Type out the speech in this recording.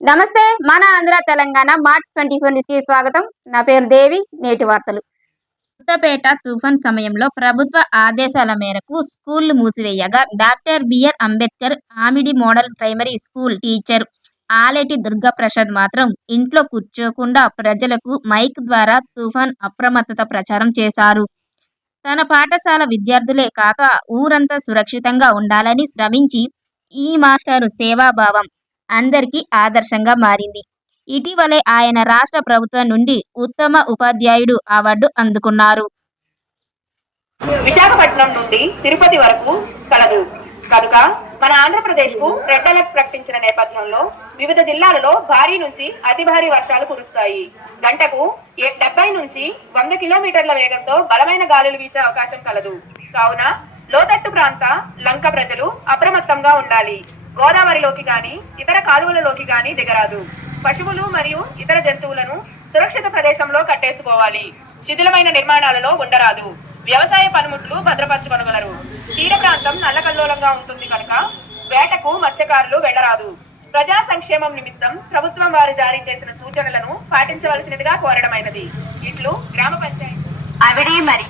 నమస్తే మన Andhra Telangana March twenty కి స్వాగతం. నా పేరు దేవి నేటి వార్తలు. కొత్తపేట తుఫాన్ సమయంలో ప్రభుత్వ ఆదేశాల మేరకు స్కూళ్ళు మూసివేయగా doctor BR Ambedkar Amidi model primary school teacher Aleti Durgaprasad మాత్రం ఇంట్లో కూర్చోకుండా ప్రజలకు మైక్ ద్వారా తుఫాన్ అప్రమత్తత ప్రచారం చేశారు. తన పాఠశాల విద్యార్థులే కాక ఊరంతా సురక్షితంగా ఉండాలని శ్రమించి ఈ మాస్టారు సేవాభావం అందరికీ ఆదర్శంగా మారింది. ఇటీవలే ఆయన రాష్ట్ర ప్రభుత్వం నుండి ఉత్తమ ఉపాధ్యాయుడు అవార్డు అందుకున్నారు. విశాఖపట్నం నుండి తిరుపతి వరకు కలదు. కనుక మన ఆంధ్రప్రదేశ్కు రెడ్ అలర్ట్ ప్రకటించిన నేపథ్యంలో వివిధ జిల్లాలలో భారీ నుంచి అతి భారీ వర్షాలు కురుస్తాయి. గంటకు డెబ్బై నుంచి వంద కిలోమీటర్ల వేగంతో బలమైన గాలులు వీచే అవకాశం కలదు. కావున లోతట్టు ప్రాంత లంక ప్రజలు అప్రమత్తంగా ఉండాలి. గోదావరిలోకి గాని ఇతర కాలువలలోకి గాని దిగరాదు. పశువులు మరియు ఇతర జంతువులను సురక్షిత ప్రదేశంలో కట్టేసుకోవాలి. శిథిలమైన నిర్మాణాలలో ఉండరాదు. వ్యవసాయ పనిముట్లు భద్రపరచుకొనగలరు. తీర ప్రాంతం నల్లకల్లోలంగా ఉంటుంది కనుక వేటకు మత్స్యకారులు వెళ్ళరాదు ప్రజా సంక్షేమం నిమిత్తం ప్రభుత్వం వారు జారీ చేసిన సూచనలను పాటించవలసినదిగా కోరడమైనది. ఇట్లు గ్రామ పంచాయతీ. అవిడి మరి.